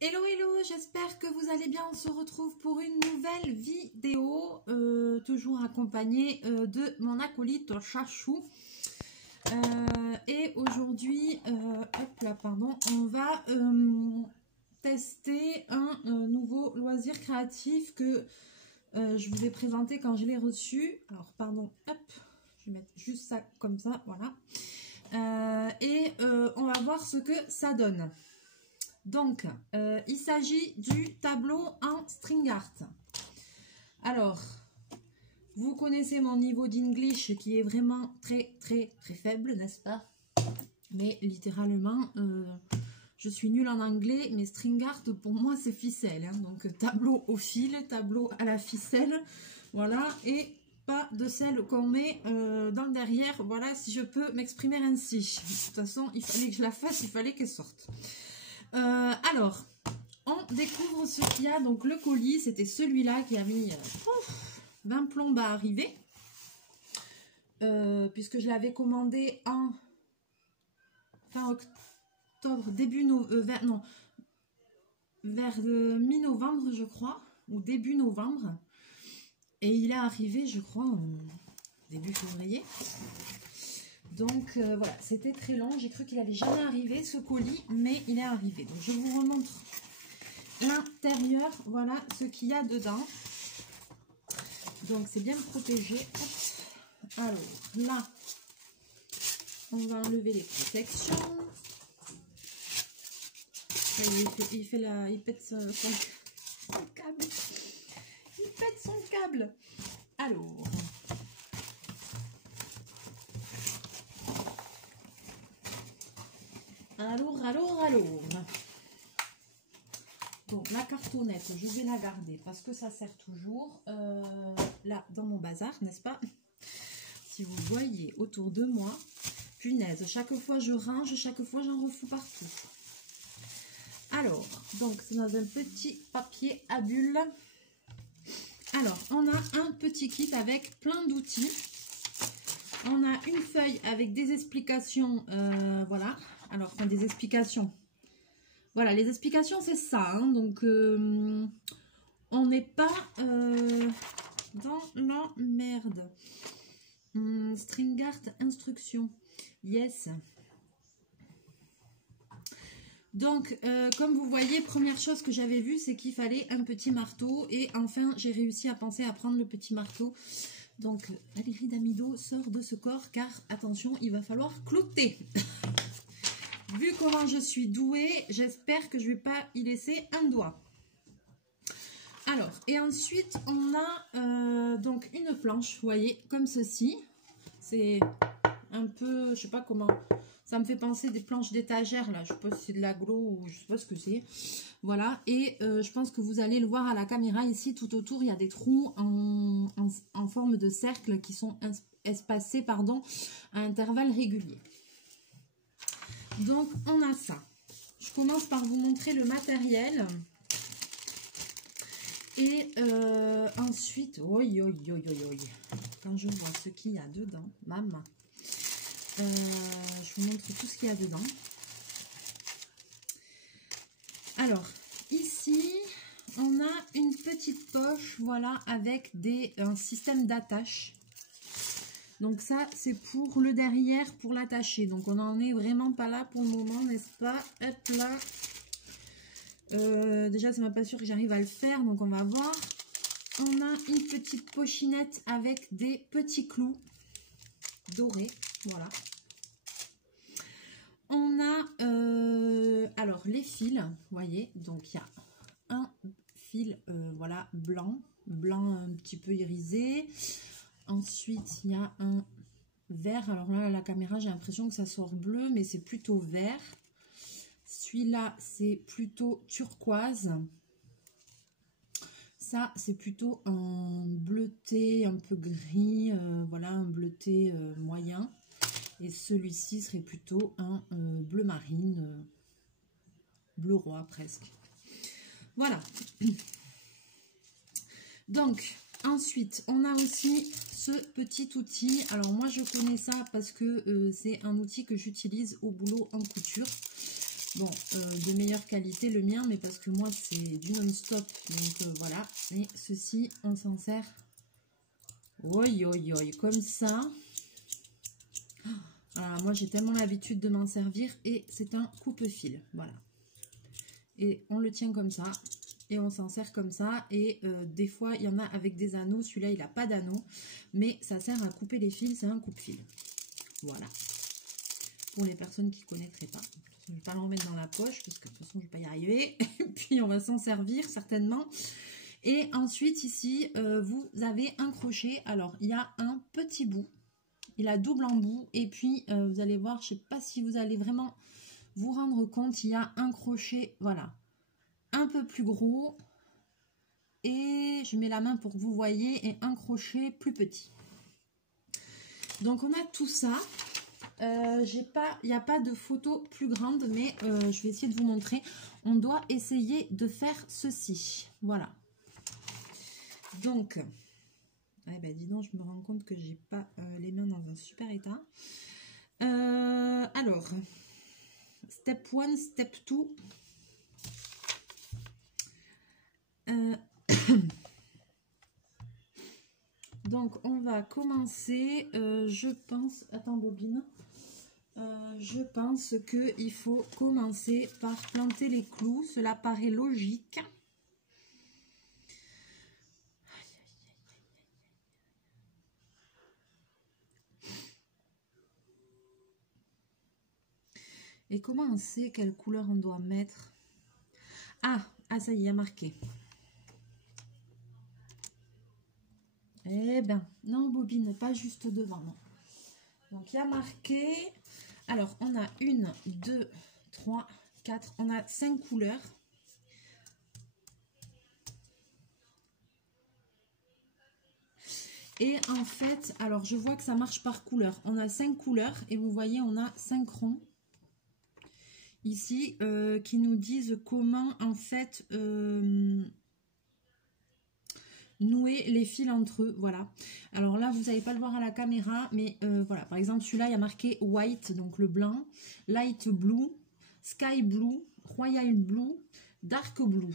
Hello hello, j'espère que vous allez bien. On se retrouve pour une nouvelle vidéo, toujours accompagnée de mon acolyte Chachou. Et aujourd'hui, hop là, pardon, on va tester un nouveau loisir créatif que je vous ai présenté quand je l'ai reçu. Alors pardon, hop, je vais mettre juste ça comme ça, voilà. On va voir ce que ça donne. Donc, il s'agit du tableau en string art. Alors, vous connaissez mon niveau d'English qui est vraiment très faible, n'est-ce pas? Mais littéralement, je suis nulle en anglais, mais string art pour moi c'est ficelle. Hein. Donc, tableau au fil, tableau à la ficelle, voilà, et pas de celle qu'on met dans le derrière, voilà, si je peux m'exprimer ainsi. De toute façon, il fallait que je la fasse, il fallait qu'elle sorte. Alors, on découvre ce qu'il y a. Donc, le colis, c'était celui-là qui a mis 20 plombes à arriver. Puisque je l'avais commandé en fin octobre, vers mi-novembre, je crois, ou début novembre. Et il est arrivé, je crois, en début février. Donc voilà, c'était très long. J'ai cru qu'il allait jamais arriver ce colis, mais il est arrivé. Donc je vous remontre l'intérieur. Voilà ce qu'il y a dedans. Donc c'est bien protégé. Hop. Alors là, on va enlever les protections. Là, il pète son câble. Il pète son câble. Alors. Alors. Donc, la cartonnette, je vais la garder parce que ça sert toujours là dans mon bazar, n'est-ce pas? Si vous voyez autour de moi, punaise, chaque fois je range, chaque fois j'en refous partout. Alors, donc c'est dans un petit papier à bulles. Alors, on a un petit kit avec plein d'outils. On a une feuille avec des explications, voilà. Alors, enfin, des explications. Voilà, les explications, c'est ça. Hein, donc, on n'est pas dans la merde. String art instruction. Yes. Donc, comme vous voyez, première chose que j'avais vue, c'est qu'il fallait un petit marteau. Et enfin, j'ai réussi à penser à prendre le petit marteau. Donc, Valérie Damido sort de ce corps, car, attention, il va falloir clouter. Vu comment je suis douée, j'espère que je ne vais pas y laisser un doigt. Alors, et ensuite, on a donc une planche, vous voyez, comme ceci. C'est un peu, je sais pas comment, ça me fait penser des planches d'étagère, là. Je sais pas si c'est de l'aglo ou je sais pas ce que c'est. Voilà, et je pense que vous allez le voir à la caméra, ici, tout autour, il y a des trous en forme de cercle qui sont espacés, pardon, à intervalles réguliers. Donc, on a ça. Je commence par vous montrer le matériel. Et ensuite, quand je vois ce qu'il y a dedans, maman, je vous montre tout ce qu'il y a dedans. Alors, ici, on a une petite poche, voilà, avec un système d'attache. Donc ça, c'est pour le derrière, pour l'attacher. Donc on n'en est vraiment pas là pour le moment, n'est-ce pas? Hop là. Déjà, c'est même pas sûr que j'arrive à le faire, donc on va voir. On a une petite pochinette avec des petits clous dorés, voilà. On a, alors, les fils, vous voyez, donc il y a un fil, voilà, blanc un petit peu irisé. Ensuite, il y a un vert. Alors là, à la caméra, j'ai l'impression que ça sort bleu, mais c'est plutôt vert. Celui-là, c'est plutôt turquoise. Ça, c'est plutôt un bleuté un peu gris. Voilà, un bleuté moyen. Et celui-ci serait plutôt un bleu marine. Bleu roi, presque. Voilà. Donc, ensuite, on a aussi ce petit outil. Alors, moi, je connais ça parce que c'est un outil que j'utilise au boulot en couture. Bon, de meilleure qualité le mien, mais parce que moi c'est du non-stop, donc voilà. Et ceci, on s'en sert, oi, oi, oi, comme ça. Alors, moi j'ai tellement l'habitude de m'en servir, et c'est un coupe-fil, voilà. Et on le tient comme ça, et on s'en sert comme ça, et des fois il y en a avec des anneaux, celui-là il n'a pas d'anneau, mais ça sert à couper les fils, c'est un coupe-fil. Voilà. Pour les personnes qui ne connaîtraient pas. Je ne vais pas le remettre dans la poche parce que de toute façon je ne vais pas y arriver. Et puis on va s'en servir certainement. Et ensuite ici vous avez un crochet. Alors il y a un petit bout. Il a double embout. Et puis vous allez voir, je ne sais pas si vous allez vraiment vous rendre compte. Il y a un crochet, voilà, un peu plus gros. Et je mets la main pour que vous voyez. Et un crochet plus petit. Donc on a tout ça. Il n'y a pas de photo plus grande, mais je vais essayer de vous montrer. On doit essayer de faire ceci. Voilà. Donc, dis donc, je me rends compte que j'ai pas les mains dans un super état. Alors, step 1, step 2. Donc, on va commencer, je pense... Attends, bobine. Je pense qu'il faut commencer par planter les clous. Cela paraît logique. Et comment on sait quelle couleur on doit mettre? Ah, ça y est, il y a marqué. Eh ben, non, bobine, pas juste devant, non. Donc, il y a marqué... Alors, on a 1, 2, 3, 4, on a 5 couleurs. Et en fait, alors je vois que ça marche par couleur. On a 5 couleurs et vous voyez, on a 5 ronds ici qui nous disent comment en fait nouer les fils entre eux. Voilà. Alors là, vous n'allez pas le voir à la caméra, mais voilà. Par exemple, celui-là, il y a marqué white, donc le blanc, light blue, sky blue, royal blue, dark blue.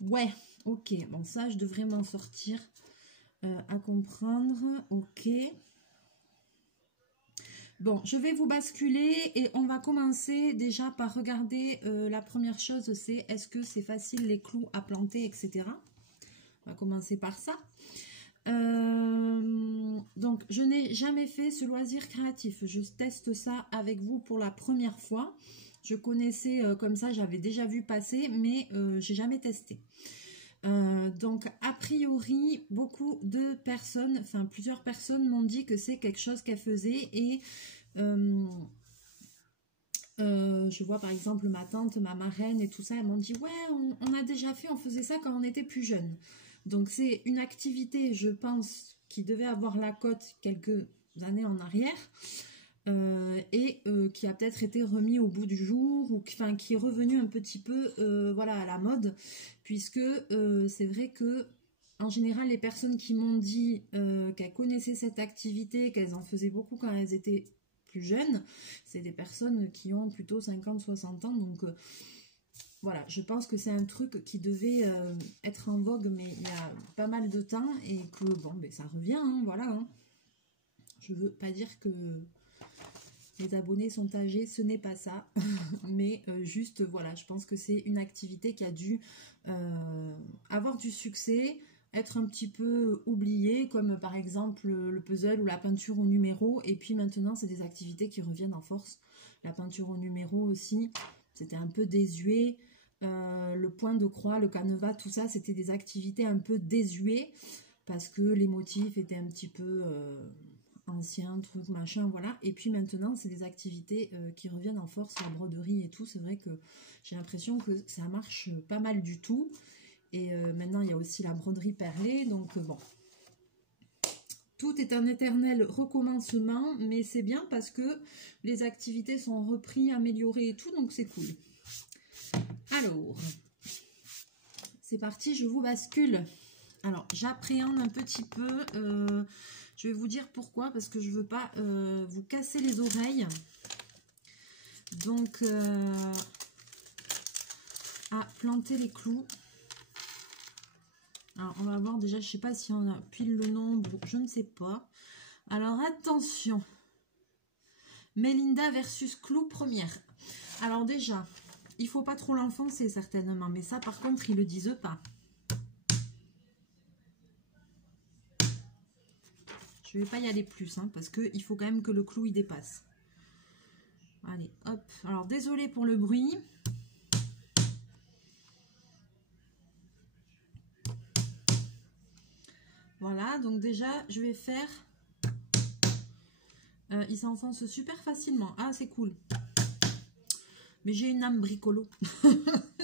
Ouais, ok. Bon, ça, je devrais m'en sortir à comprendre. Ok. Bon, je vais vous basculer et on va commencer déjà par regarder la première chose, c'est est-ce que c'est facile les clous à planter, etc. On va commencer par ça. Donc, je n'ai jamais fait ce loisir créatif. Je teste ça avec vous pour la première fois. Je connaissais comme ça, j'avais déjà vu passer, mais j'ai jamais testé. Donc, a priori, beaucoup de personnes, enfin plusieurs personnes m'ont dit que c'est quelque chose qu'elles faisaient et je vois par exemple ma tante, ma marraine et tout ça, elles m'ont dit ouais, on a déjà fait, on faisait ça quand on était plus jeune. Donc, c'est une activité, je pense, qui devait avoir la cote quelques années en arrière. Et qui a peut-être été remis au bout du jour ou qui est revenu un petit peu voilà, à la mode, puisque c'est vrai que en général les personnes qui m'ont dit qu'elles connaissaient cette activité, qu'elles en faisaient beaucoup quand elles étaient plus jeunes, c'est des personnes qui ont plutôt 50-60 ans, donc voilà, je pense que c'est un truc qui devait être en vogue, mais il y a pas mal de temps et que bon, ben, ça revient, hein, voilà. Hein. Je veux pas dire que les abonnés sont âgés, ce n'est pas ça, mais juste voilà, je pense que c'est une activité qui a dû avoir du succès, être un petit peu oubliée, comme par exemple le puzzle ou la peinture au numéro, et puis maintenant c'est des activités qui reviennent en force. La peinture au numéro aussi, c'était un peu désuet, le point de croix, le canevas, tout ça, c'était des activités un peu désuées, parce que les motifs étaient un petit peu... ancien truc machin, voilà. Et puis maintenant c'est des activités qui reviennent en force, la broderie et tout. C'est vrai que j'ai l'impression que ça marche pas mal du tout. Et maintenant il y a aussi la broderie perlée, donc bon, tout est un éternel recommencement, mais c'est bien parce que les activités sont reprises, améliorées et tout, donc c'est cool. Alors c'est parti, je vous bascule. Alors j'appréhende un petit peu, je vais vous dire pourquoi, parce que je veux pas vous casser les oreilles. Donc, à planter les clous. Alors, on va voir déjà, je ne sais pas si on a pile le nombre, je ne sais pas. Alors, attention. Mélinda versus Clou première. Alors déjà, il ne faut pas trop l'enfoncer certainement, mais ça par contre, ils ne le disent pas. Je ne vais pas y aller plus, hein, parce qu'il faut quand même que le clou il dépasse. Allez, hop. Alors, désolé pour le bruit. Voilà, donc déjà, je vais faire... il s'enfonce super facilement. Ah, c'est cool. Mais j'ai une âme bricolo.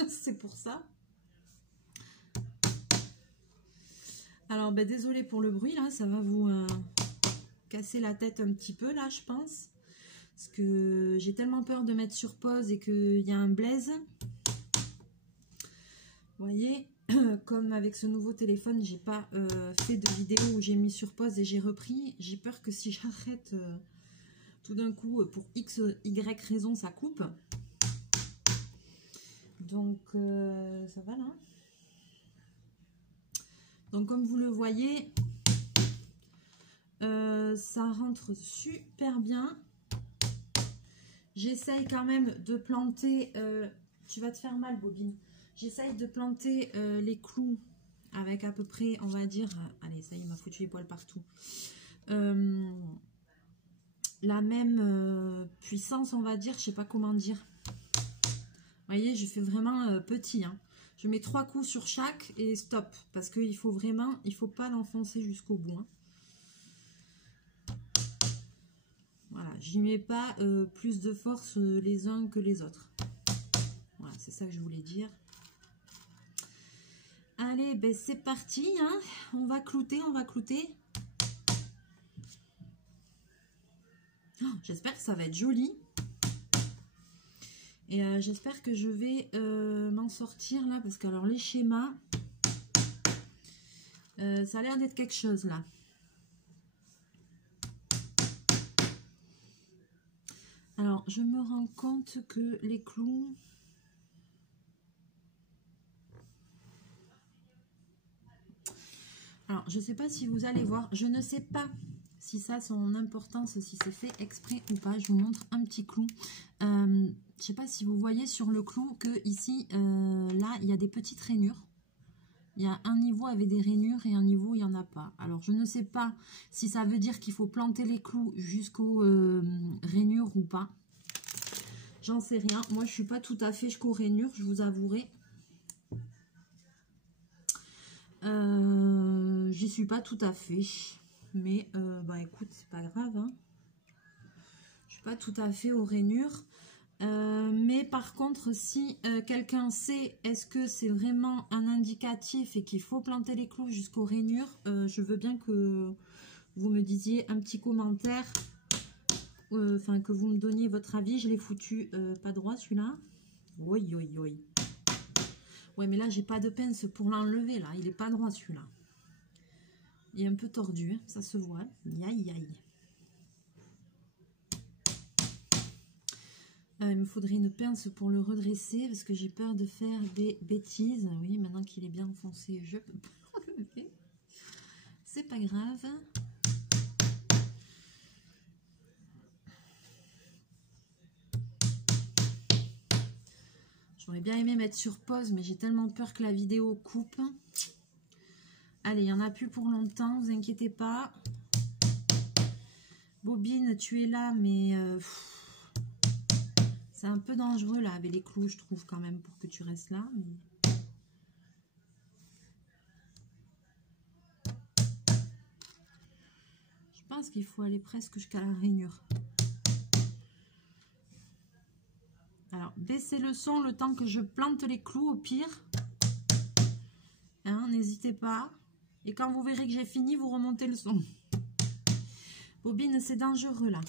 C'est pour ça. Alors, ben, désolé pour le bruit, là. Ça va vous casser la tête un petit peu, là, je pense. Parce que j'ai tellement peur de mettre sur pause et qu'il y a un blaze. Vous voyez, comme avec ce nouveau téléphone, j'ai pas fait de vidéo où j'ai mis sur pause et j'ai repris. J'ai peur que si j'arrête tout d'un coup, pour X, Y raison, ça coupe. Donc, ça va là. Donc, comme vous le voyez, ça rentre super bien. J'essaye quand même de planter... tu vas te faire mal, Bobine. J'essaye de planter les clous avec à peu près, on va dire... allez, ça y est, il m'a foutu les poils partout. La même puissance, on va dire. Je sais pas comment dire. Vous voyez, je fais vraiment petit. Hein. Je mets 3 coups sur chaque et stop. Parce qu'il faut vraiment... il faut pas l'enfoncer jusqu'au bout. Hein. Voilà, j'y mets pas plus de force les uns que les autres. Voilà, c'est ça que je voulais dire. Allez, ben c'est parti. Hein. On va clouter, on va clouter. Oh, j'espère que ça va être joli. Et j'espère que je vais m'en sortir là. Parce que alors les schémas, ça a l'air d'être quelque chose là. Alors, je me rends compte que les clous... Alors, je ne sais pas si vous allez voir. Je ne sais pas si ça a son importance, si c'est fait exprès ou pas. Je vous montre un petit clou. Je ne sais pas si vous voyez sur le clou que ici, là, il y a des petites rainures. Il y a un niveau avec des rainures et un niveau où il n'y en a pas. Alors, je ne sais pas si ça veut dire qu'il faut planter les clous jusqu'aux rainures ou pas. J'en sais rien. Moi, je ne suis pas tout à fait jusqu'aux rainures, je vous avouerai. J'y suis pas tout à fait. Mais, bah écoute, c'est pas grave. Hein. Je suis pas tout à fait aux rainures. Mais par contre, si quelqu'un sait, est-ce que c'est vraiment un indicatif et qu'il faut planter les clous jusqu'aux rainures, je veux bien que vous me disiez un petit commentaire. Enfin, que vous me donniez votre avis. Je l'ai foutu pas droit celui-là. Oui, oui, oui. Ouais, mais là, j'ai pas de pince pour l'enlever, là. Il est pas droit, celui-là. Il est un peu tordu, hein. Ça se voit. Aïe, aïe. Il me faudrait une pince pour le redresser, parce que j'ai peur de faire des bêtises. Oui, maintenant qu'il est bien enfoncé, je peux pas l'enlever. C'est pas grave. J'aurais bien aimé mettre sur pause, mais j'ai tellement peur que la vidéo coupe. Allez, il n'y en a plus pour longtemps, vous inquiétez pas. Bobine, tu es là, mais c'est un peu dangereux là avec les clous, je trouve quand même, pour que tu restes là. Mais... je pense qu'il faut aller presque jusqu'à la rainure. Alors, baissez le son le temps que je plante les clous au pire. Hein, n'hésitez pas. Et quand vous verrez que j'ai fini, vous remontez le son. Bobine, c'est dangereux là.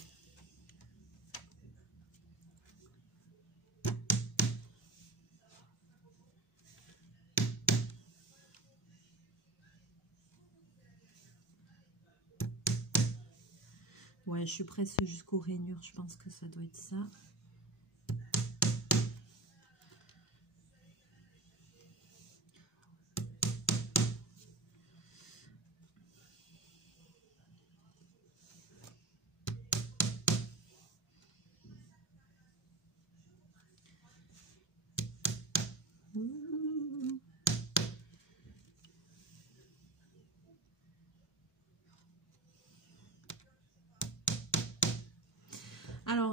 Ouais, je suis presque jusqu'aux rainures. Je pense que ça doit être ça.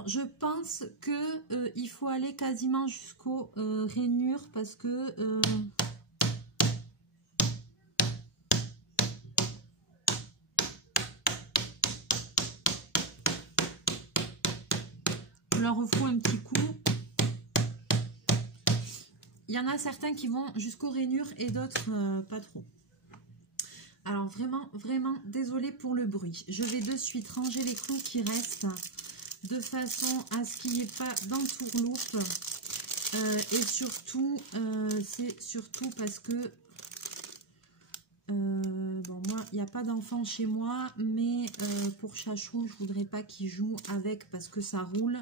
Alors, je pense que il faut aller quasiment jusqu'aux rainures parce que je leur refous un petit coup. Il y en a certains qui vont jusqu'aux rainures et d'autres pas trop. Alors, vraiment, désolée pour le bruit. Je vais de suite ranger les clous qui restent de façon à ce qu'il n'y ait pas d'entourloupe. Et surtout, c'est surtout parce que bon, moi, il n'y a pas d'enfant chez moi, mais pour Chachou, je voudrais pas qu'il joue avec parce que ça roule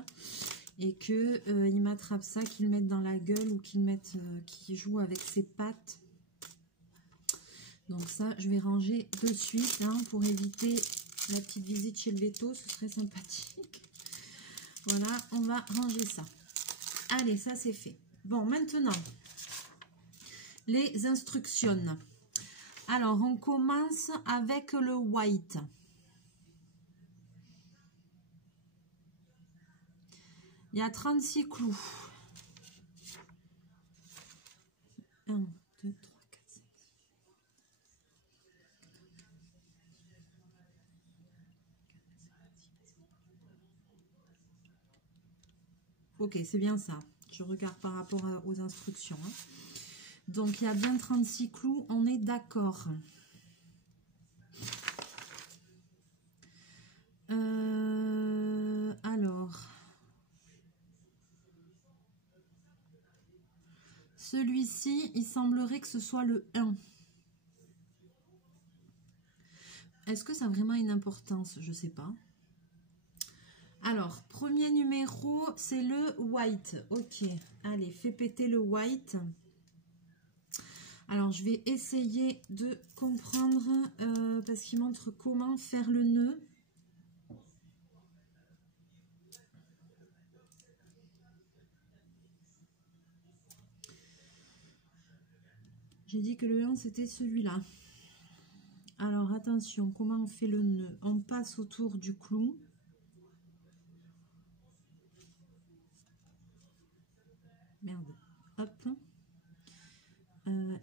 et que il m'attrape ça, qu'il mette dans la gueule ou qu'il joue avec ses pattes. Donc ça, je vais ranger de suite hein, pour éviter la petite visite chez le veto, ce serait sympathique. Voilà, on va ranger ça. Allez, ça c'est fait. Bon, maintenant, les instructions. Alors, on commence avec le white. Il y a 36 clous. 1, 2, 3, 4, 5. Ok, c'est bien ça. Je regarde par rapport aux instructions. Hein. Donc, il y a bien 36 clous, on est d'accord. Alors, celui-ci, il semblerait que ce soit le 1. Est-ce que ça a vraiment une importance? Je ne sais pas. Alors, premier numéro, c'est le white. Ok, allez, fais péter le white. Alors, je vais essayer de comprendre parce qu'il montre comment faire le nœud. J'ai dit que le 1, c'était celui-là. Alors, attention, comment on fait le nœud? On passe autour du clou. Merde. Hop.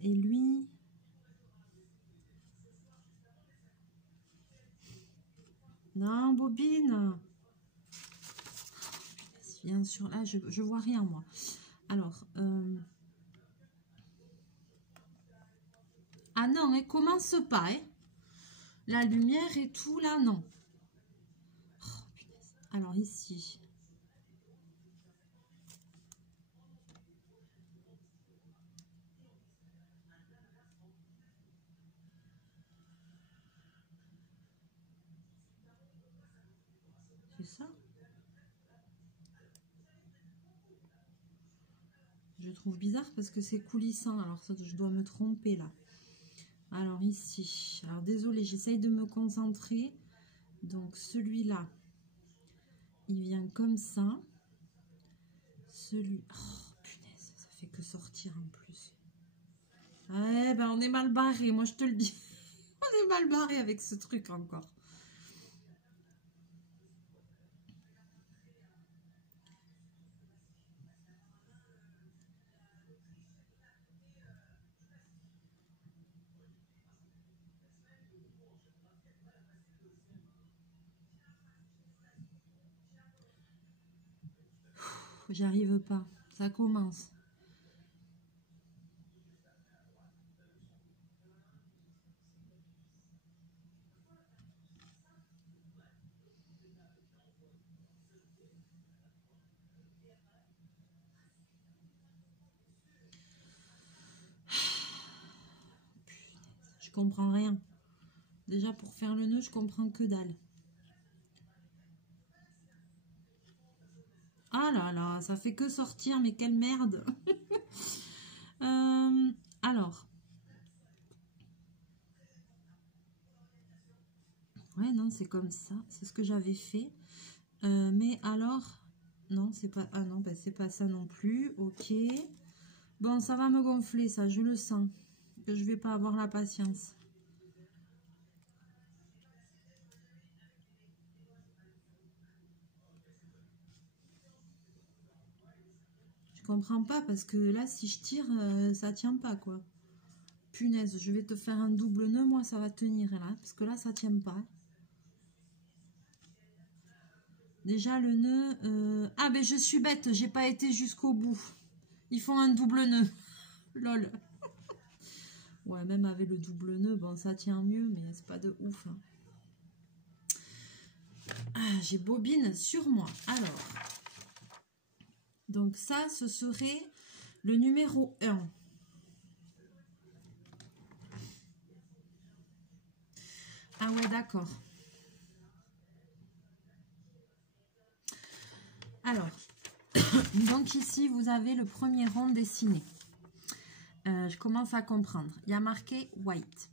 Et lui... Non, bobine. Bien sûr, là, je vois rien, moi. Alors... Ah non, mais commence pas, hein. La lumière et tout, là, non. Oh, alors, ici... C'est ça? Je trouve bizarre parce que c'est coulissant. Alors ça, je dois me tromper là. Alors ici. Alors désolé, j'essaye de me concentrer. Donc celui-là, il vient comme ça. Celui... Oh punaise, ça fait que sortir en plus. Ouais, ben on est mal barré, moi je te le dis. On est mal barré avec ce truc encore. J'arrive pas, ça commence. Je comprends rien. Déjà pour faire le nœud, je comprends que dalle. Ah là là, ça fait que sortir, mais quelle merde. Alors. Ouais, non, c'est comme ça. C'est ce que j'avais fait. Mais alors... Non, c'est pas... Ah non, ben, c'est pas ça non plus. Ok. Bon, ça va me gonfler, ça, je le sens. Que je vais pas avoir la patience. comprends pas parce que là, si je tire, ça tient pas, quoi. Punaise, je vais te faire un double nœud, moi, ça va tenir, là. Parce que là, ça tient pas. Déjà, le nœud... Ah, ben, je suis bête, j'ai pas été jusqu'au bout. Ils font un double nœud. Lol. Ouais, même avec le double nœud, bon, ça tient mieux, mais c'est pas de ouf. Hein. Ah, j'ai bobine sur moi. Alors, donc ça, ce serait le numéro 1. Ah ouais, d'accord. Alors, donc ici, vous avez le premier rond dessiné. Je commence à comprendre. Il y a marqué white.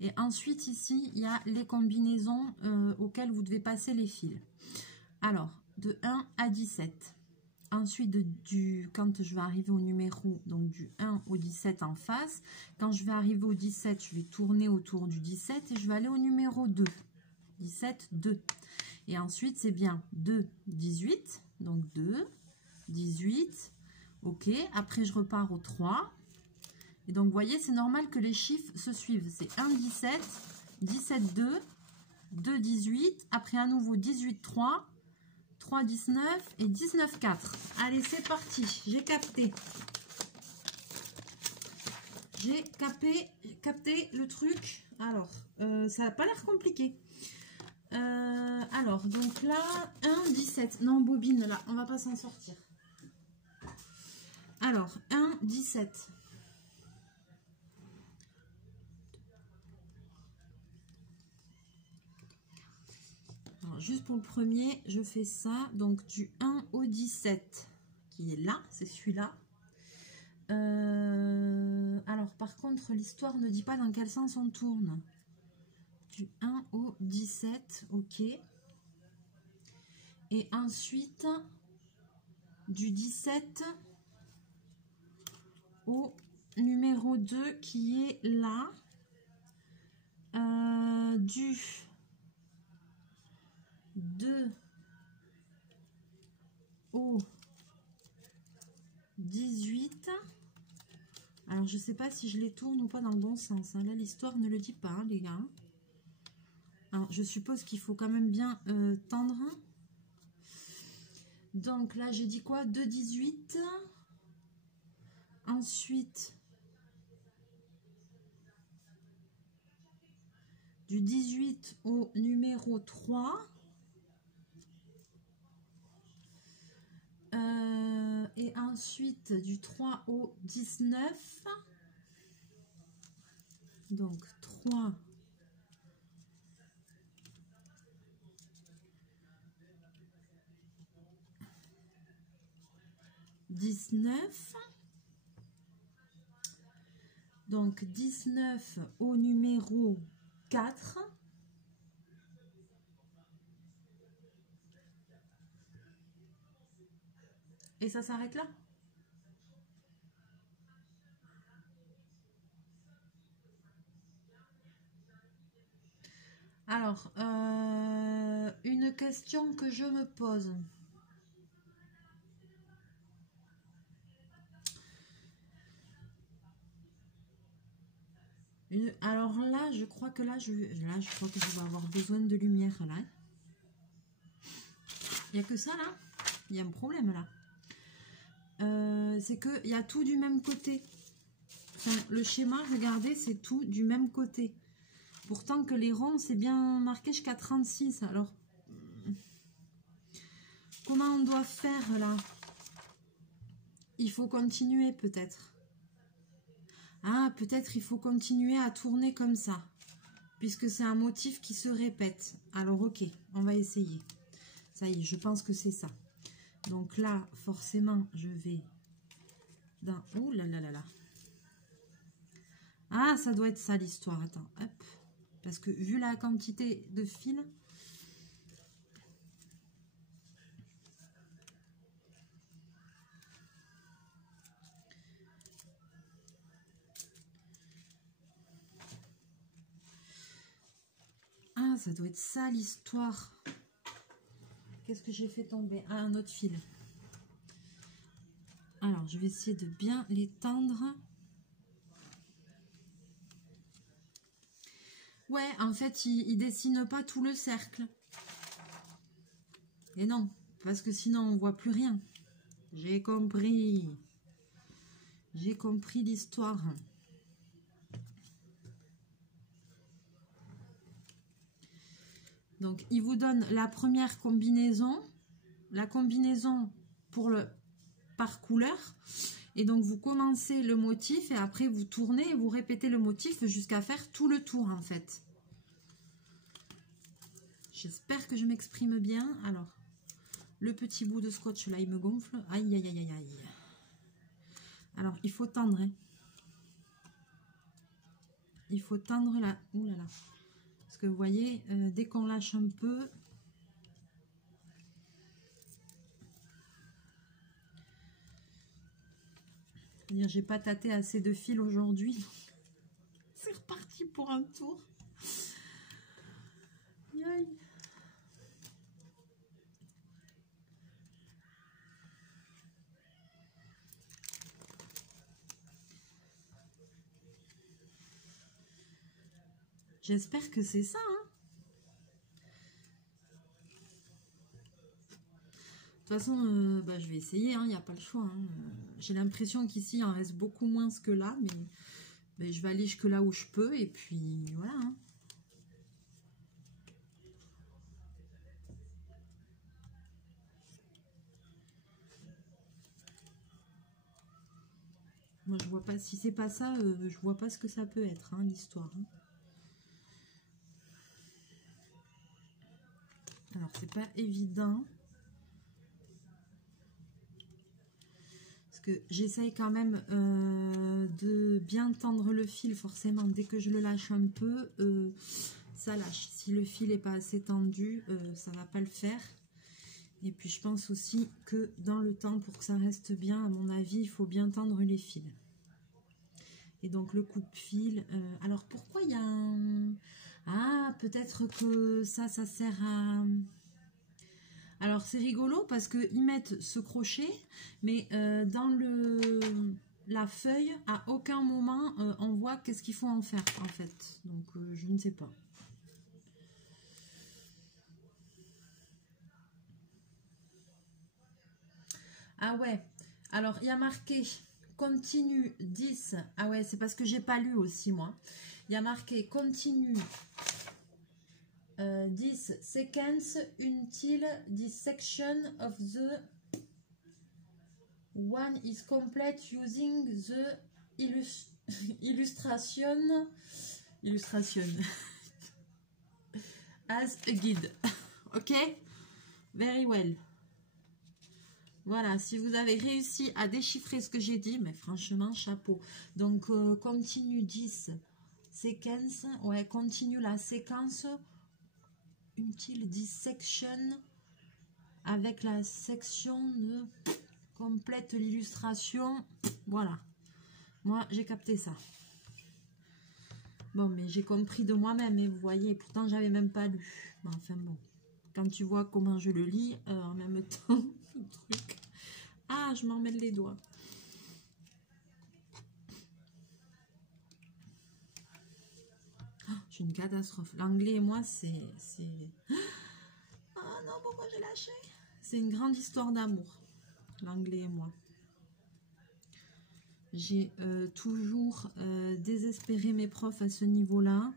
Et ensuite, ici, il y a les combinaisons auxquelles vous devez passer les fils. Alors, de 1 à 17. Ensuite, quand je vais arriver au numéro, donc du 1 au 17 en face, quand je vais arriver au 17, je vais tourner autour du 17 et je vais aller au numéro 2. 17, 2. Et ensuite, c'est bien 2, 18. Donc 2, 18. Ok. Après, je repars au 3. Et donc, vous voyez, c'est normal que les chiffres se suivent. C'est 1, 17, 17, 2, 2, 18. Après, à nouveau, 18, 3. 3, 19 et 19, 4. Allez, c'est parti. J'ai capté. J'ai capté le truc. Alors, ça n'a pas l'air compliqué. Alors, donc là, 1, 17. Non, bobine, là, on va pas s'en sortir. Alors, 1, 17. Alors, juste pour le premier, je fais ça. Donc, du 1 au 17, qui est là, c'est celui-là. Alors, par contre, l'histoire ne dit pas dans quel sens on tourne. Du 1 au 17, ok. Et ensuite, du 17 au numéro 2 qui est là. Du 2 au 18. Alors, je ne sais pas si je les tourne ou pas dans le bon sens. Hein. Là, l'histoire ne le dit pas, hein, les gars. Alors, je suppose qu'il faut quand même bien tendre. Donc, là, j'ai dit quoi? 2, 18. Ensuite, du 18 au numéro 3. Et ensuite, du 3 au 19. Donc, 3. 19. Donc, 19 au numéro 4. Et ça s'arrête là. Alors, une question que je me pose. Alors là, je crois que je vais avoir besoin de lumière là. Il n'y a que ça là. Il y a un problème là. C'est qu'il y a tout du même côté. Enfin, le schéma, regardez, c'est tout du même côté. Pourtant que les ronds, c'est bien marqué jusqu'à 36. Alors, comment on doit faire là? Il faut continuer peut-être. Ah, peut-être il faut continuer à tourner comme ça. Puisque c'est un motif qui se répète. Alors, ok, on va essayer. Ça y est, je pense que c'est ça. Donc là, forcément, je vais dans... Oh là là là là. Ah, ça doit être ça l'histoire. Attends, hop. Parce que vu la quantité de fils... Ah, ça doit être ça l'histoire. Qu'est-ce que j'ai fait tomber? Ah, un autre fil. Alors, Alors, je vais essayer de bien les tendre. Ouais, en fait, il dessine pas tout le cercle. Et non, parce que sinon, on voit plus rien. J'ai compris. J'ai compris l'histoire. Donc, il vous donne la première combinaison, la combinaison par couleur. Et donc, vous commencez le motif et après, vous tournez et vous répétez le motif jusqu'à faire tout le tour, en fait. J'espère que je m'exprime bien. Alors, le petit bout de scotch, là, il me gonfle. Aïe, aïe, aïe, aïe, aïe. Alors, il faut tendre. Hein. Il faut tendre là. Ouh là là. Parce que vous voyez, dès qu'on lâche un peu... J'ai pas tâté assez de fil aujourd'hui. C'est reparti pour un tour. Aïe. J'espère que c'est ça. Hein. De toute façon, je vais essayer. Il n'y a pas le choix. Hein. J'ai l'impression qu'ici, il en reste beaucoup moins que là. Mais je vais aller jusque là où je peux. Et puis, voilà. Hein. Moi, je vois pas. Si c'est pas ça, je vois pas ce que ça peut être, hein, l'histoire. Hein. Alors, c'est pas évident. Parce que j'essaye quand même de bien tendre le fil, forcément. Dès que je le lâche un peu, ça lâche. Si le fil n'est pas assez tendu, ça va pas le faire. Et puis, je pense aussi que dans le temps, pour que ça reste bien, à mon avis, il faut bien tendre les fils. Et donc, le coupe-fil... alors, pourquoi il y a un... Ah, peut-être que ça sert à... Alors, c'est rigolo parce qu'ils mettent ce crochet, mais dans la feuille, à aucun moment, on voit qu'est-ce qu'il faut en faire, en fait. Donc, je ne sais pas. Ah ouais, alors, il y a marqué continue 10. Ah ouais, c'est parce que j'ai pas lu aussi, moi. Il y a marqué continue 10 seconds until this section of the one is complete using the illustration as a guide. Ok, very well. Voilà, si vous avez réussi à déchiffrer ce que j'ai dit, mais franchement, chapeau. Donc, continue 10 seconds. Ouais, continue la séquence until this section avec la section de complète l'illustration. Voilà. Moi, j'ai capté ça. Bon, mais j'ai compris de moi-même, et vous voyez, pourtant, j'avais même pas lu. Mais enfin, bon. Quand tu vois comment je le lis, en même temps, le truc... Ah, je m'en mêle les doigts. Oh, j'ai une catastrophe. L'anglais et moi, c'est... Oh non, pourquoi j'ai lâché? C'est une grande histoire d'amour, l'anglais et moi. J'ai toujours désespéré mes profs à ce niveau-là.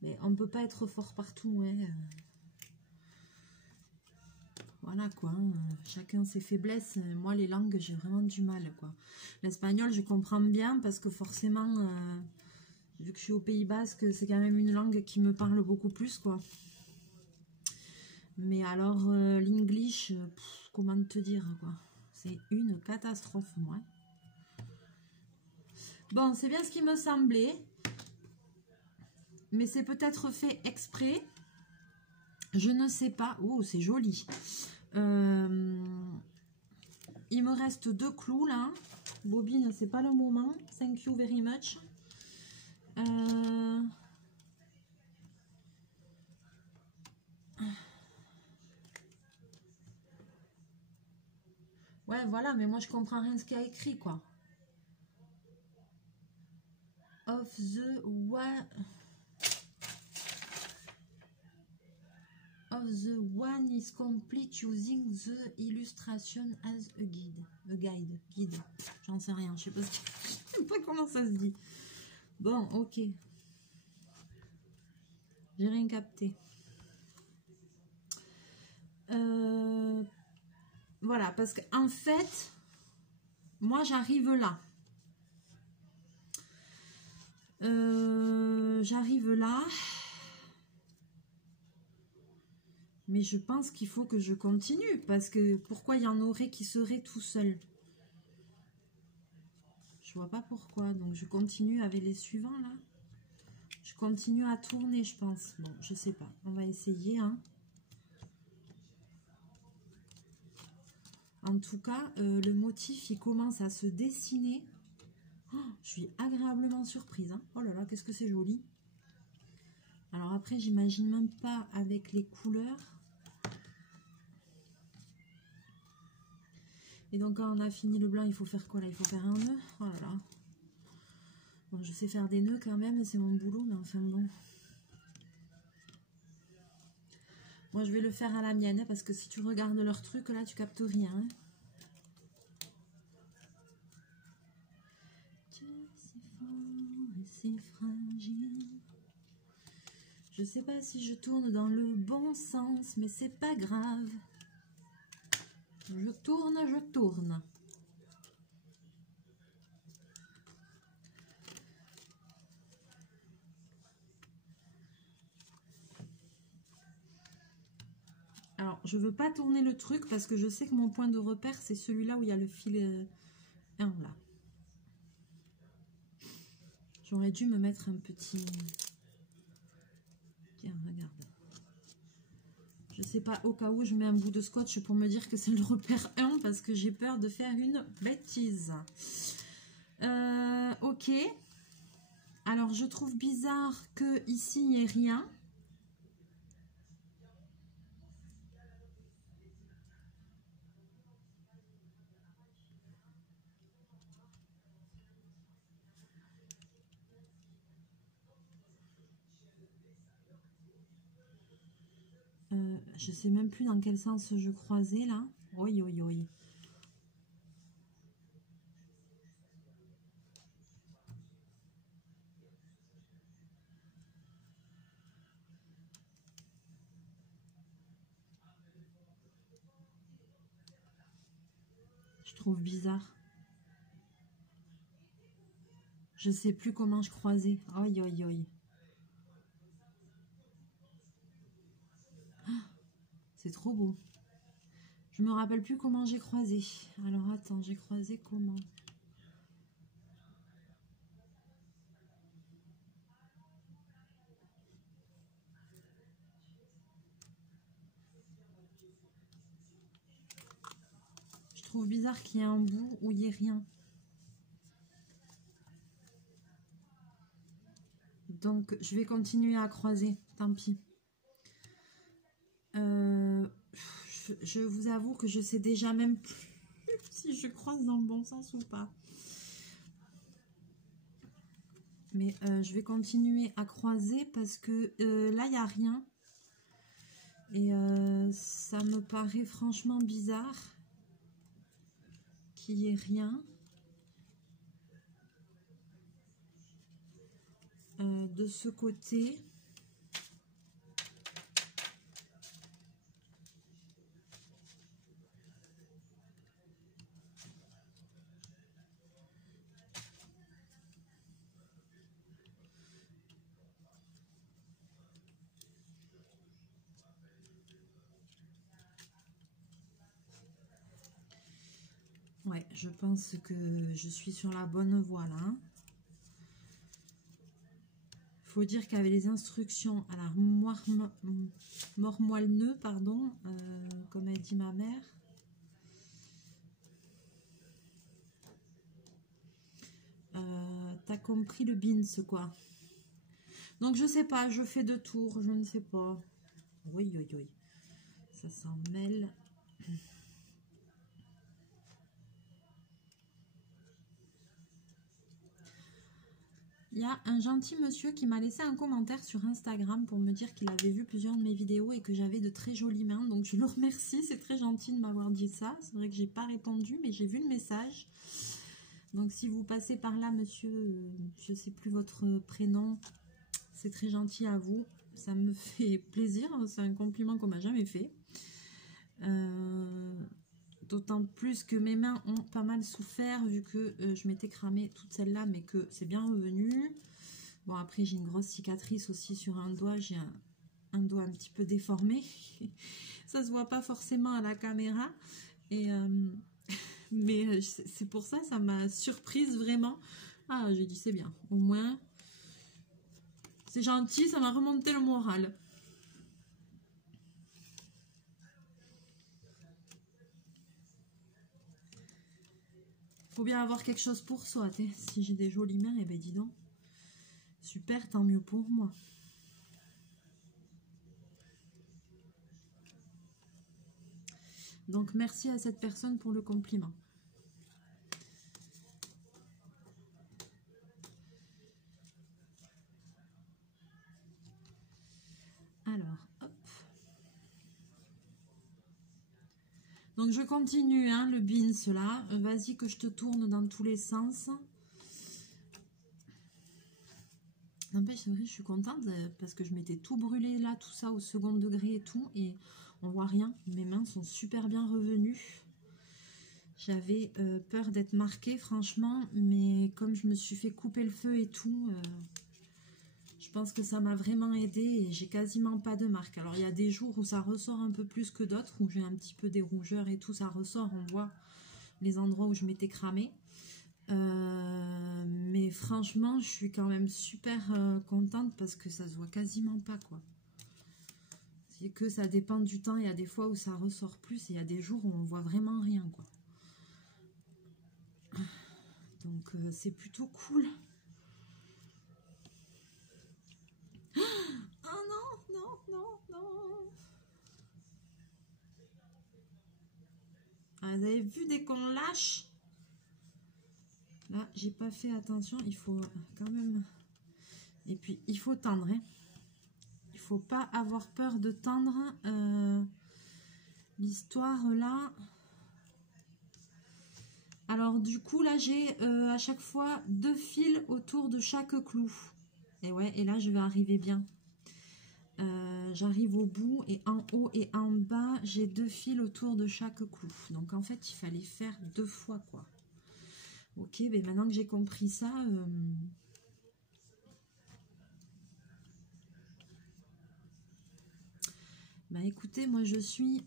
Mais on ne peut pas être fort partout, ouais. Voilà quoi, hein. Chacun ses faiblesses. Moi, les langues, j'ai vraiment du mal, quoi. L'espagnol, je comprends bien parce que forcément, vu que je suis au Pays Basque, c'est quand même une langue qui me parle beaucoup plus, quoi. Mais alors, l'English, comment te dire, quoi. C'est une catastrophe, moi. Bon, c'est bien ce qui me semblait. Mais c'est peut-être fait exprès. Je ne sais pas. Oh, c'est joli. Il me reste 2 clous, là. Bobine, c'est pas le moment. Thank you very much. Ouais, voilà, mais moi je comprends rien de ce qu'il y a écrit, quoi. Of the one is complete using the illustration as a guide. Guide. J'en sais rien, je sais pas comment ça se dit. Bon, ok. J'ai rien capté. Voilà, parce qu'en fait, moi j'arrive là. J'arrive là. Mais je pense qu'il faut que je continue. Parce que pourquoi il y en aurait qui seraient tout seuls? Je vois pas pourquoi. Donc je continue avec les suivants là. Je continue à tourner, je pense. Bon, je sais pas. On va essayer. Hein. En tout cas, le motif, il commence à se dessiner. Oh, je suis agréablement surprise. Hein. Oh là là, qu'est-ce que c'est joli. Alors après, j'imagine même pas avec les couleurs. Et donc, quand on a fini le blanc, il faut faire quoi là? Il faut faire un nœud. Oh là là. Bon, je sais faire des nœuds quand même, c'est mon boulot, mais enfin bon. Moi, je vais le faire à la mienne, parce que si tu regardes leur truc, là, tu captes rien. Hein. C'est fort et c'est fragile. Je sais pas si je tourne dans le bon sens, mais c'est pas grave. Je tourne, je tourne. Alors, je veux pas tourner le truc parce que je sais que mon point de repère, c'est celui-là où il y a le fil 1 là. J'aurais dû me mettre un petit... Tiens, regarde. Je sais pas, au cas où je mets un bout de scotch pour me dire que c'est le repère 1 parce que j'ai peur de faire une bêtise. Ok. Alors, je trouve bizarre que ici il n'y ait rien. Je sais même plus dans quel sens je croisais là. Oui, oui, oui. Je trouve bizarre. Je sais plus comment je croisais. Oui, oui, oui. C'est trop beau. Je me rappelle plus comment j'ai croisé. Alors attends, j'ai croisé comment? Je trouve bizarre qu'il y ait un bout où il n'y ait rien. Donc je vais continuer à croiser, tant pis. Je vous avoue que je sais déjà même plus si je croise dans le bon sens ou pas. Mais je vais continuer à croiser parce que là, il n'y a rien. Et ça me paraît franchement bizarre qu'il n'y ait rien. De ce côté. Ouais, je pense que je suis sur la bonne voie là. Il faut dire qu'avec les instructions à la mort-moelle-nœud, pardon, comme elle dit ma mère, t'as compris le beans quoi. Donc je sais pas, je fais 2 tours, je ne sais pas. Oui, oui, oui. Ça s'en mêle. Il y a un gentil monsieur qui m'a laissé un commentaire sur Instagram pour me dire qu'il avait vu plusieurs de mes vidéos et que j'avais de très jolies mains. Donc je le remercie, c'est très gentil de m'avoir dit ça. C'est vrai que j'ai pas répondu, mais j'ai vu le message. Donc si vous passez par là, monsieur, je sais plus votre prénom, c'est très gentil à vous. Ça me fait plaisir, c'est un compliment qu'on m'a jamais fait. D'autant plus que mes mains ont pas mal souffert vu que je m'étais cramé toute celle-là, mais que c'est bien revenu. Bon, après j'ai une grosse cicatrice aussi sur un doigt, j'ai un doigt un petit peu déformé. Ça se voit pas forcément à la caméra. Et mais c'est pour ça, ça m'a surprise vraiment. Ah, j'ai dit c'est bien, au moins c'est gentil, ça m'a remonté le moral. Faut bien avoir quelque chose pour soi. Si j'ai des jolies mains, et ben dis donc. Super, tant mieux pour moi. Donc merci à cette personne pour le compliment. Alors, hop. Donc je continue, hein, le beans là. Vas-y que je te tourne dans tous les sens. N'empêche, c'est vrai, je suis contente parce que je m'étais tout brûlé là, tout ça au second degré et tout. Et on voit rien. Mes mains sont super bien revenues. J'avais peur d'être marquée, franchement. Mais comme je me suis fait couper le feu et tout... je pense que ça m'a vraiment aidé et j'ai quasiment pas de marque. Alors il y a des jours où ça ressort un peu plus que d'autres, où j'ai un petit peu des rougeurs et tout, ça ressort, on voit les endroits où je m'étais cramée. Mais franchement, je suis quand même super contente parce que ça se voit quasiment pas, quoi. C'est que ça dépend du temps, il y a des fois où ça ressort plus et il y a des jours où on voit vraiment rien, quoi. Donc c'est plutôt cool. Oh non, non, non, non. Ah, vous avez vu, dès qu'on lâche, là, j'ai pas fait attention, il faut quand même... Et puis, il faut tendre, hein. Il faut pas avoir peur de tendre. L'histoire, là... Alors, du coup, là, j'ai à chaque fois 2 fils autour de chaque clou. Et ouais, et là, je vais arriver bien. J'arrive au bout et en haut et en bas, j'ai 2 fils autour de chaque clou. Donc, en fait, il fallait faire 2 fois, quoi. Ok, mais maintenant que j'ai compris ça... Bah écoutez, moi je suis...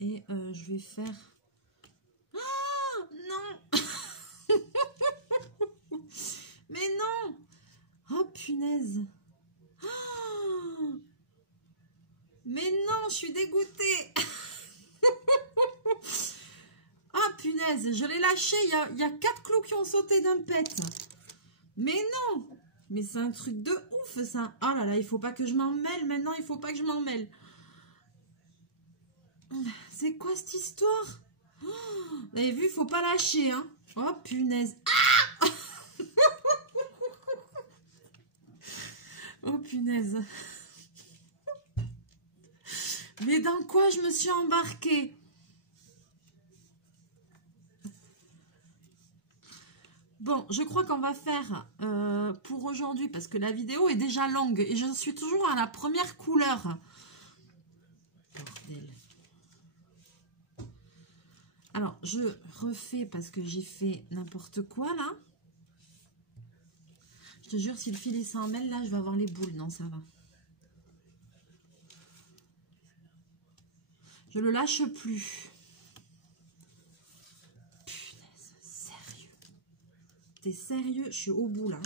Et je vais faire... Ah non. Mais non. Oh punaise. Oh, mais non, je suis dégoûtée. Ah punaise, je l'ai lâché, il y a 4 clous qui ont sauté d'un pet. Mais non. Mais c'est un truc de ouf ça. Oh là là, il faut pas que je m'en mêle maintenant, il faut pas que je m'en mêle. C'est quoi cette histoire? Oh, vous avez vu, il faut pas lâcher, hein. Oh punaise. Ah. Oh punaise. Mais dans quoi je me suis embarquée? Bon, je crois qu'on va faire pour aujourd'hui, parce que la vidéo est déjà longue et je suis toujours à la première couleur. Bordel. Alors, je refais parce que j'ai fait n'importe quoi là. Je te jure, si le fil s'en mêle, là, je vais avoir les boules. Non, ça va. Je le lâche plus. Punaise, sérieux. T'es sérieux? Je suis au bout là.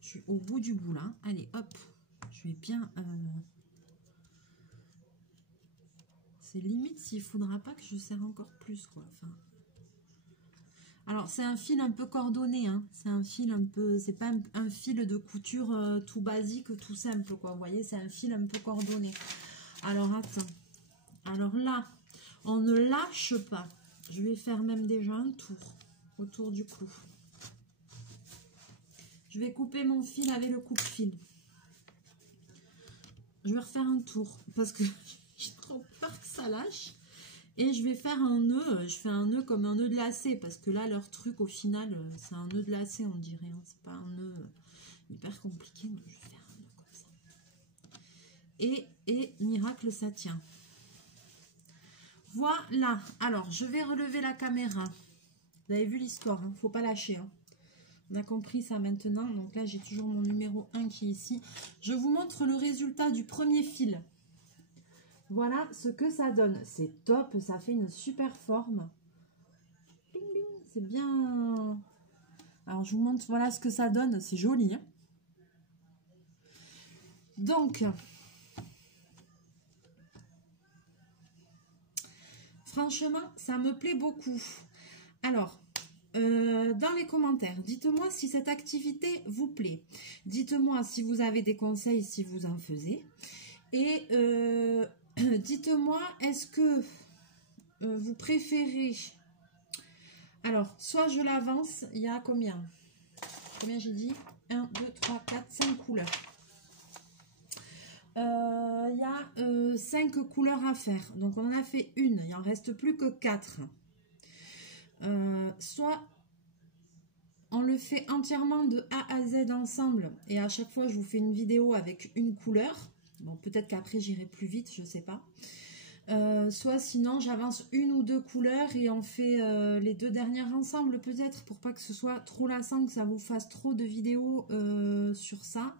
Je suis au bout du bout là. Allez, hop. Je vais bien... C'est limite s'il faudra pas que je serre encore plus, quoi. Enfin... Alors, c'est un fil un peu coordonné, hein. C'est un fil un peu... C'est pas un fil de couture tout basique, tout simple, quoi. Vous voyez, c'est un fil un peu coordonné. Alors, attends. Alors là, on ne lâche pas. Je vais faire même déjà un tour. autour du clou. Je vais couper mon fil avec le coupe-fil. Je vais refaire un tour parce que j'ai trop peur que ça lâche. Et je vais faire un nœud. Je fais un nœud comme un nœud de lacet parce que là, leur truc au final, c'est un nœud de lacet, on dirait. Hein. C'est pas un nœud hyper compliqué. Donc je vais faire un nœud comme ça. Et miracle, ça tient. Voilà. Alors, je vais relever la caméra. Vous avez vu l'histoire, hein. Faut pas lâcher. Hein. On a compris ça maintenant. Donc là, j'ai toujours mon numéro 1 qui est ici. Je vous montre le résultat du premier fil. Voilà ce que ça donne. C'est top. Ça fait une super forme. C'est bien. Alors, je vous montre voilà ce que ça donne. C'est joli. Hein. Donc, franchement, ça me plaît beaucoup. Alors, dans les commentaires, dites-moi si cette activité vous plaît. Dites-moi si vous avez des conseils, si vous en faisiez. Et dites-moi, est-ce que vous préférez... Alors, soit je l'avance, il y a combien? Combien j'ai dit? 1, 2, 3, 4, 5 couleurs. Il y a 5 couleurs à faire. Donc, on en a fait une. Il n'en reste plus que 4. Soit on le fait entièrement de A à Z ensemble et à chaque fois je vous fais une vidéo avec une couleur. Bon, peut-être qu'après j'irai plus vite, je sais pas. Soit sinon j'avance une ou deux couleurs et on fait les deux dernières ensemble peut-être pour pas que ce soit trop lassant, que ça vous fasse trop de vidéos sur ça.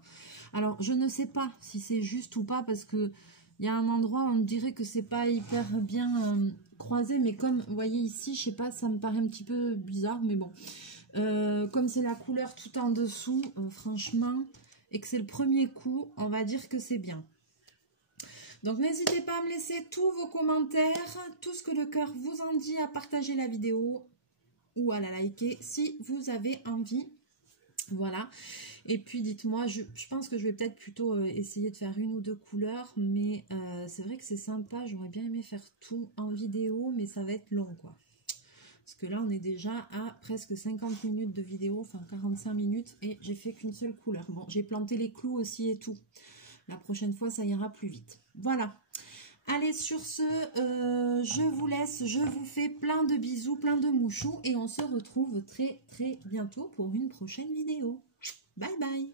Alors je ne sais pas si c'est juste ou pas parce que il y a un endroit où on dirait que c'est pas hyper bien croisé, mais comme vous voyez ici, je sais pas, ça me paraît un petit peu bizarre, mais bon. Comme c'est la couleur tout en dessous, franchement, et que c'est le premier coup, on va dire que c'est bien. Donc n'hésitez pas à me laisser tous vos commentaires, tout ce que le cœur vous en dit, à partager la vidéo ou à la liker si vous avez envie. Voilà. Et puis dites-moi, je pense que je vais peut-être plutôt essayer de faire une ou deux couleurs, mais c'est vrai que c'est sympa, j'aurais bien aimé faire tout en vidéo, mais ça va être long quoi. Parce que là on est déjà à presque 50 minutes de vidéo, enfin 45 minutes, et j'ai fait qu'une seule couleur. Bon, j'ai planté les clous aussi et tout. La prochaine fois ça ira plus vite. Voilà. Allez, sur ce, je vous laisse, je vous fais plein de bisous, plein de mouchous, et on se retrouve très très bientôt pour une prochaine vidéo. Bye bye!